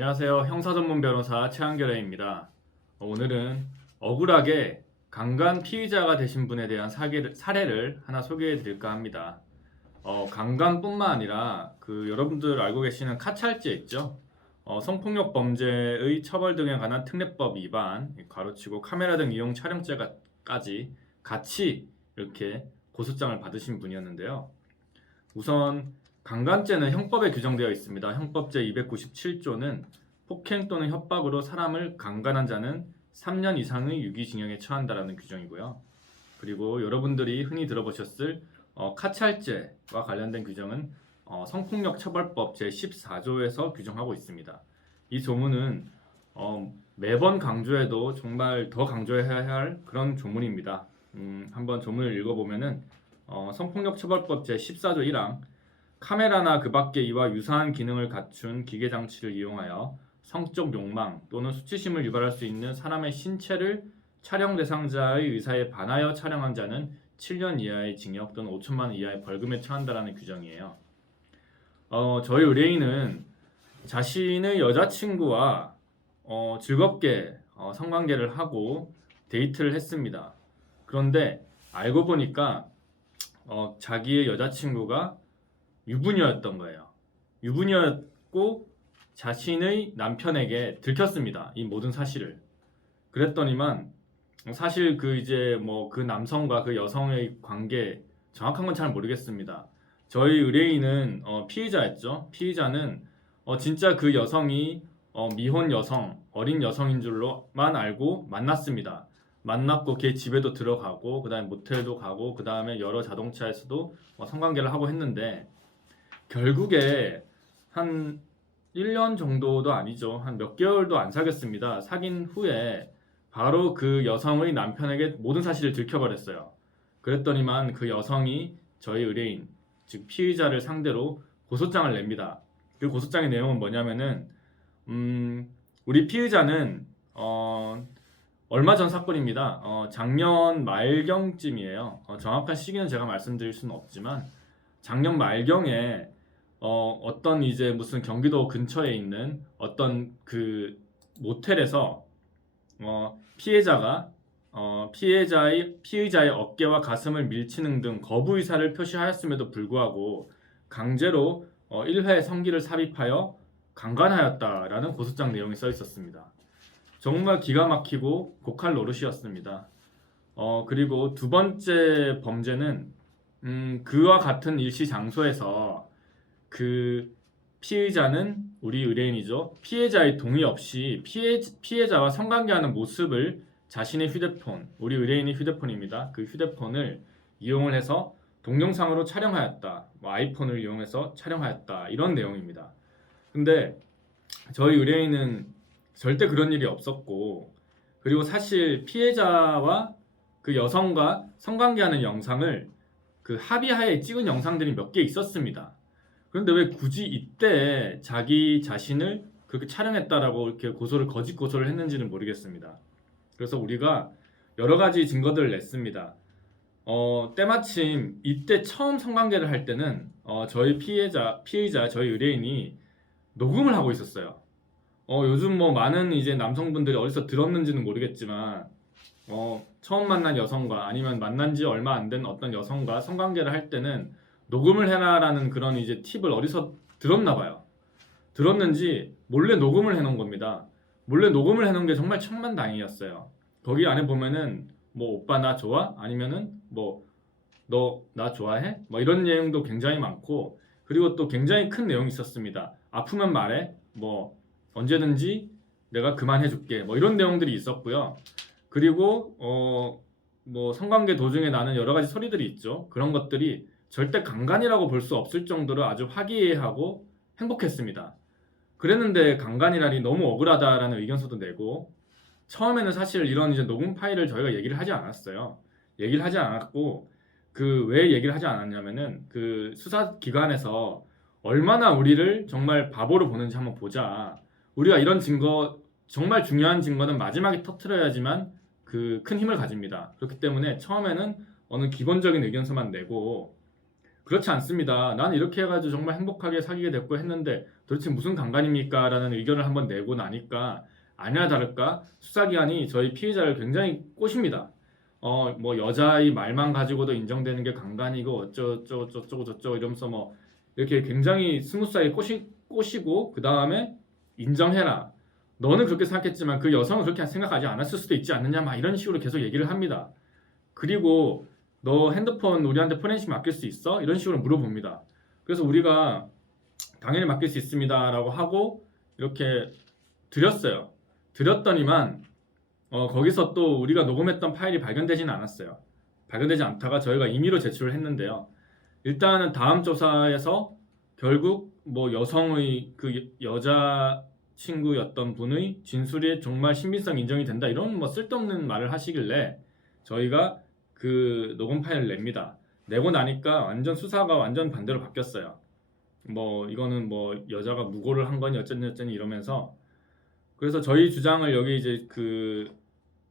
안녕하세요. 형사 전문 변호사 최한결입니다. 오늘은 억울하게 강간 피의자가 되신 분에 대한 사례를 하나 소개해 드릴까 합니다. 강간뿐만 아니라 여러분들 알고 계시는 카찰죄 있죠? 성폭력 범죄의 처벌 등에 관한 특례법 위반, 가로치고 카메라 등 이용 촬영죄까지 같이 이렇게 고소장을 받으신 분이었는데요. 우선 강간죄는 형법에 규정되어 있습니다. 형법 제297조는 폭행 또는 협박으로 사람을 강간한 자는 3년 이상의 유기징역에 처한다라는 규정이고요. 그리고 여러분들이 흔히 들어보셨을 카찰죄와 관련된 규정은 성폭력 처벌법 제14조에서 규정하고 있습니다. 이 조문은 매번 강조해도 정말 더 강조해야 할 그런 조문입니다. 한번 조문을 읽어보면은 성폭력 처벌법 제14조 1항 카메라나 그 밖의 이와 유사한 기능을 갖춘 기계 장치를 이용하여 성적 욕망 또는 수치심을 유발할 수 있는 사람의 신체를 촬영 대상자의 의사에 반하여 촬영한 자는 7년 이하의 징역 또는 5천만 원 이하의 벌금에 처한다라는 규정이에요. 저희 의뢰인은 자신의 여자친구와 즐겁게 성관계를 하고 데이트를 했습니다. 그런데 알고 보니까 자기의 여자친구가 유부녀였던 거예요. 유부녀였고 자신의 남편에게 들켰습니다. 이 모든 사실을. 그랬더니만 사실 그 남성과 그 여성의 관계 정확한 건 잘 모르겠습니다. 저희 의뢰인은 피의자였죠. 피의자는 진짜 그 여성이 미혼 여성, 어린 여성인 줄로만 알고 만났습니다. 만났고 걔 집에도 들어가고 그 다음에 모텔도 가고 그 다음에 여러 자동차에서도 성관계를 하고 했는데 결국에 한 1년 정도도 아니죠. 한 몇 개월도 안 사귀었습니다. 사귄 후에 바로 그 여성의 남편에게 모든 사실을 들켜버렸어요. 그랬더니만 그 여성이 저희 의뢰인, 즉 피의자를 상대로 고소장을 냅니다. 그 고소장의 내용은 뭐냐면은 우리 피의자는 얼마 전 사건입니다. 작년 말경쯤이에요. 정확한 시기는 제가 말씀드릴 수는 없지만 작년 말경에 어떤 이제 무슨 경기도 근처에 있는 어떤 그 모텔에서 피해자가 피의자의 어깨와 가슴을 밀치는 등 거부 의사를 표시하였음에도 불구하고 강제로 1회 성기를 삽입하여 강간하였다라는 고소장 내용이 써 있었습니다. 정말 기가 막히고 고칼 노릇이었습니다. 그리고 두 번째 범죄는 그와 같은 일시 장소에서 그 피의자는 우리 의뢰인이죠. 피해자의 동의 없이 피해자와 성관계하는 모습을 자신의 휴대폰, 우리 의뢰인의 휴대폰입니다. 그 휴대폰을 이용을 해서 동영상으로 촬영하였다. 아이폰을 이용해서 촬영하였다. 이런 내용입니다. 근데 저희 의뢰인은 절대 그런 일이 없었고, 그리고 사실 피해자와 그 여성과 성관계하는 영상을 그 합의하에 찍은 영상들이 몇 개 있었습니다. 그런데 왜 굳이 이때 자기 자신을 그렇게 촬영했다라고 이렇게 거짓 고소를 했는지는 모르겠습니다. 그래서 우리가 여러 가지 증거들을 냈습니다. 때마침 이때 처음 성관계를 할 때는 저희 피의자, 저희 의뢰인이 녹음을 하고 있었어요. 요즘 많은 이제 남성분들이 어디서 들었는지는 모르겠지만 처음 만난 여성과 아니면 만난 지 얼마 안 된 어떤 여성과 성관계를 할 때는 녹음을 해라라는 그런 이제 팁을 어디서 들었나 봐요. 들었는지 몰래 녹음을 해놓은 겁니다. 몰래 녹음을 해놓은 게 정말 천만다행이었어요. 거기 안에 보면은 오빠 나 좋아? 아니면은 너 나 좋아해? 이런 내용도 굉장히 많고, 그리고 또 굉장히 큰 내용이 있었습니다. 아프면 말해. 언제든지 내가 그만해줄게. 이런 내용들이 있었고요. 그리고 성관계 도중에 나는 여러 가지 소리들이 있죠. 그런 것들이 절대 강간이라고 볼 수 없을 정도로 아주 화기애애하고 행복했습니다. 그랬는데 강간이라니 너무 억울하다라는 의견서도 내고, 처음에는 사실 이런 이제 녹음 파일을 저희가 얘기를 하지 않았어요. 얘기를 하지 않았고, 왜 얘기를 하지 않았냐면은 그 수사기관에서 얼마나 우리를 정말 바보로 보는지 한번 보자. 우리가 이런 증거, 정말 중요한 증거는 마지막에 터트려야지만 그 큰 힘을 가집니다. 그렇기 때문에 처음에는 어느 기본적인 의견서만 내고, 그렇지 않습니다. 나는 이렇게 해가지고 정말 행복하게 사귀게 됐고 했는데 도대체 무슨 강간입니까? 라는 의견을 한번 내고 나니까 아니나 다를까 수사기관이 저희 피해자를 굉장히 꼬십니다. 뭐 여자의 말만 가지고도 인정되는 게 강간이고 어쩌고 저쩌고 이러면서 뭐 이렇게 굉장히 스무스하게 꼬시고 그 다음에 인정해라. 너는 그렇게 생각했지만 그 여성은 그렇게 생각하지 않았을 수도 있지 않느냐 막 이런 식으로 계속 얘기를 합니다. 그리고 너 핸드폰 우리한테 포렌식 맡길 수 있어? 이런 식으로 물어봅니다. 그래서 우리가 당연히 맡길 수 있습니다 라고 하고 이렇게 드렸어요. 드렸더니만 거기서 또 우리가 녹음했던 파일이 발견되지는 않았어요. 발견되지 않다가 저희가 임의로 제출을 했는데요. 일단은 다음 조사에서 결국 뭐 여성의 그 여자 친구였던 분의 진술이 정말 신빙성 인정이 된다 이런 뭐 쓸데없는 말을 하시길래 저희가 그 녹음 파일을 냅니다. 내고 나니까 완전 수사가 완전 반대로 바뀌었어요. 뭐 이거는 뭐 여자가 무고를 한 거니 어쩌니 이러면서 그래서 저희 주장을 여기 이제 그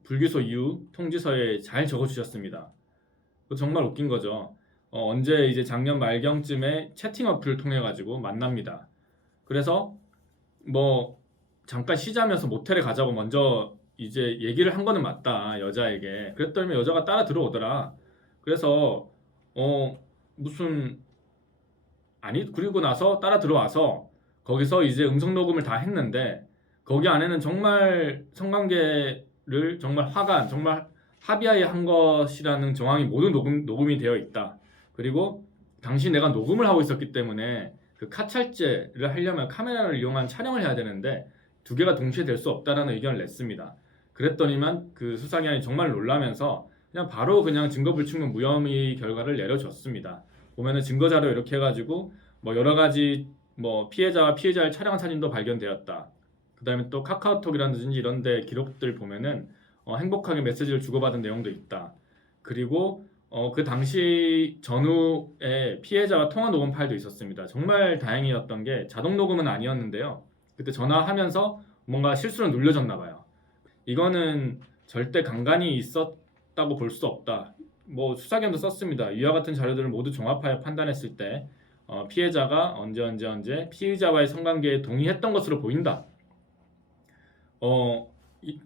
불기소 이후 통지서에 잘 적어주셨습니다. 정말 웃긴 거죠. 언제 이제 작년 말경쯤에 채팅 어플을 통해 가지고 만납니다. 그래서 뭐 잠깐 쉬자면서 모텔에 가자고 먼저 이제 얘기를 한 거는 맞다 여자에게. 그랬더니 여자가 따라 들어오더라. 그래서 무슨 아니 그리고 나서 따라 들어와서 거기서 이제 음성 녹음을 다 했는데 거기 안에는 정말 성관계를 정말 화간 정말 합의하에 한 것이라는 정황이 모두 녹음이 되어 있다. 그리고 당시 내가 녹음을 하고 있었기 때문에 그 카찰제를 하려면 카메라를 이용한 촬영을 해야 되는데 두 개가 동시에 될 수 없다라는 의견을 냈습니다. 그랬더니만 그 수사기관이 정말 놀라면서 그냥 바로 그냥 증거불충분 무혐의 결과를 내려줬습니다. 보면은 증거자료 이렇게 해가지고 뭐 여러 가지 뭐 피해자와 피해자를 촬영한 사진도 발견되었다. 그다음에 또 카카오톡이라든지 이런데 기록들 보면은 행복하게 메시지를 주고받은 내용도 있다. 그리고 그 당시 전후에 피해자와 통화 녹음 파일도 있었습니다. 정말 다행이었던 게 자동 녹음은 아니었는데요. 그때 전화하면서 뭔가 실수로 눌려졌나 봐요. 이거는 절대 강간이 있었다고 볼 수 없다. 뭐 수사기관도 썼습니다. 위와 같은 자료들을 모두 종합하여 판단했을 때 피해자가 언제 피의자와의 성관계에 동의했던 것으로 보인다.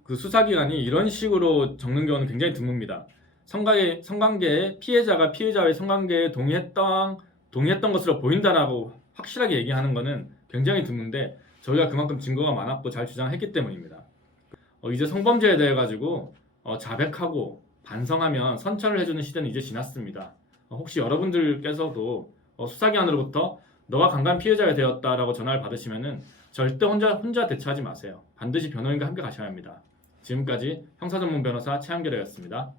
그 수사기관이 이런 식으로 적는 경우는 굉장히 드뭅니다. 성관계에 피해자가 피의자와의 성관계에 동의했던 것으로 보인다라고 확실하게 얘기하는 것은 굉장히 드문데 저희가 그만큼 증거가 많았고 잘 주장했기 때문입니다. 이제 성범죄에 대해 가지고 자백하고 반성하면 선처를 해주는 시대는 이제 지났습니다. 혹시 여러분들께서도 수사기관으로부터 너가 강간 피해자가 되었다라고 전화를 받으시면은 절대 혼자 대처하지 마세요. 반드시 변호인과 함께 가셔야 합니다. 지금까지 형사전문 변호사 최한결이었습니다.